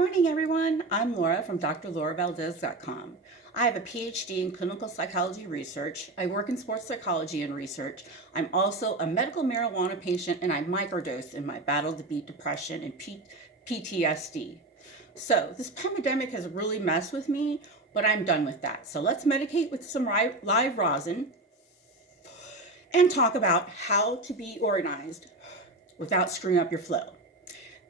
morning, everyone. I'm Laura from drlauravaldez.com. I have a PhD in clinical psychology research. I work in sports psychology and research. I'm also a medical marijuana patient, and I microdose in my battle to beat depression and PTSD. So this pandemic has really messed with me, but I'm done with that. So let's medicate with some live rosin and talk about how to be organized without screwing up your flow.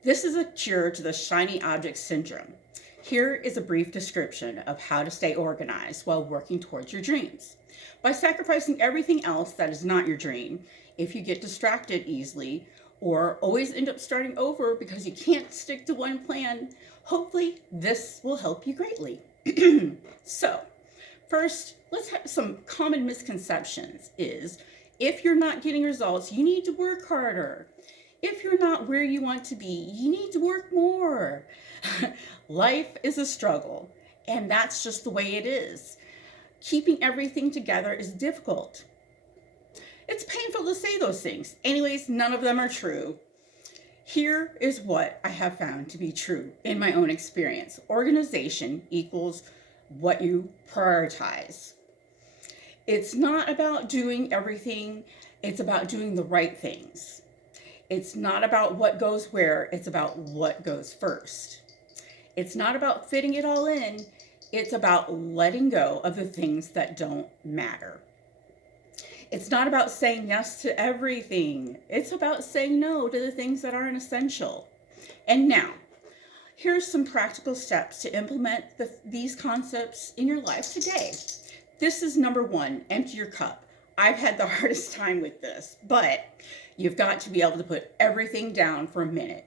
This is a cure to the shiny object syndrome. Here is a brief description of how to stay organized while working towards your dreams. By sacrificing everything else that is not your dream, if you get distracted easily or always end up starting over because you can't stick to one plan, hopefully this will help you greatly. So, first, let's have some common misconceptions is if you're not getting results, you need to work harder. If you're not where you want to be, you need to work more. Life is a struggle, and that's just the way it is. Keeping everything together is difficult. It's painful to say those things. Anyways, none of them are true. Here is what I have found to be true in my own experience. Organization equals what you prioritize. It's not about doing everything, it's about doing the right things. It's not about what goes where, it's about what goes first. It's not about fitting it all in, it's about letting go of the things that don't matter. It's not about saying yes to everything, it's about saying no to the things that aren't essential. And now, here's some practical steps to implement these concepts in your life today. This is number one, empty your cup. I've had the hardest time with this, but you've got to be able to put everything down for a minute.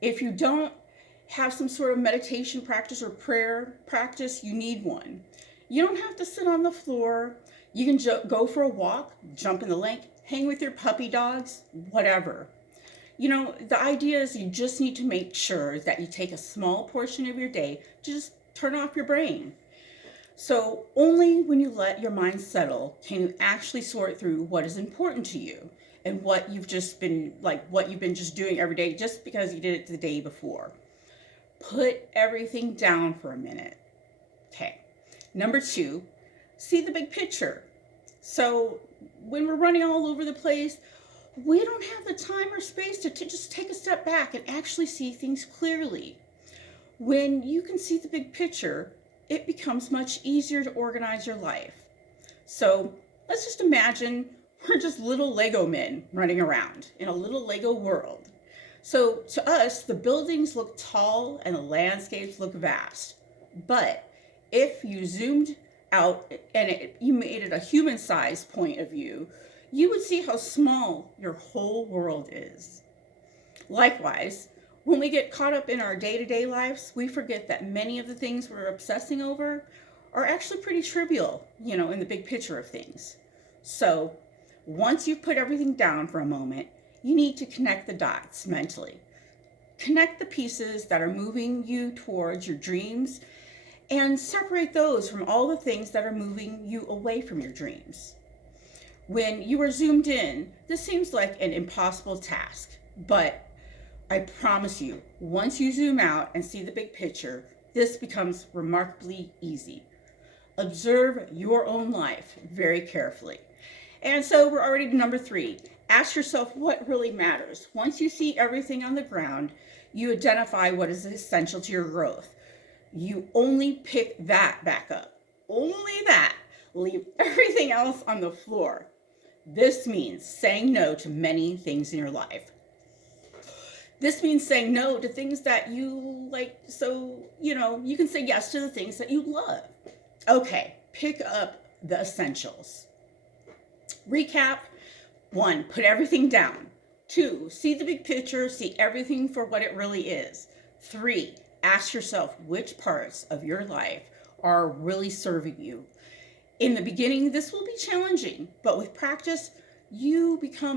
If you don't have some sort of meditation practice or prayer practice, you need one. You don't have to sit on the floor. You can go for a walk, jump in the lake, hang with your puppy dogs, whatever. You know, the idea is you just need to make sure that you take a small portion of your day to just turn off your brain. So only when you let your mind settle can you actually sort through what is important to you and what you've been just doing every day just because you did it the day before. Put everything down for a minute. Okay. Number two, see the big picture. So when we're running all over the place, we don't have the time or space to just take a step back and actually see things clearly. When you can see the big picture, it becomes much easier to organize your life. So let's just imagine we're just little Lego men running around in a little Lego world. So to us, the buildings look tall and the landscapes look vast. But if you zoomed out and you made it a human-sized point of view, you would see how small your whole world is. Likewise, when we get caught up in our day-to-day lives, we forget that many of the things we're obsessing over are actually pretty trivial, in the big picture of things. So once you've put everything down for a moment, you need to connect the dots mentally. Connect the pieces that are moving you towards your dreams and separate those from all the things that are moving you away from your dreams. When you are zoomed in, this seems like an impossible task, but I promise you, once you zoom out and see the big picture, this becomes remarkably easy. Observe your own life very carefully. And so we're already to number three. Ask yourself what really matters. Once you see everything on the ground, you identify what is essential to your growth. You only pick that back up. Only that. Leave everything else on the floor. This means saying no to many things in your life. This means saying no to things that you like, so, you can say yes to the things that you love. Okay, pick up the essentials. Recap. 1, put everything down. 2, see the big picture, see everything for what it really is. 3, ask yourself which parts of your life are really serving you. In the beginning, this will be challenging, but with practice, you become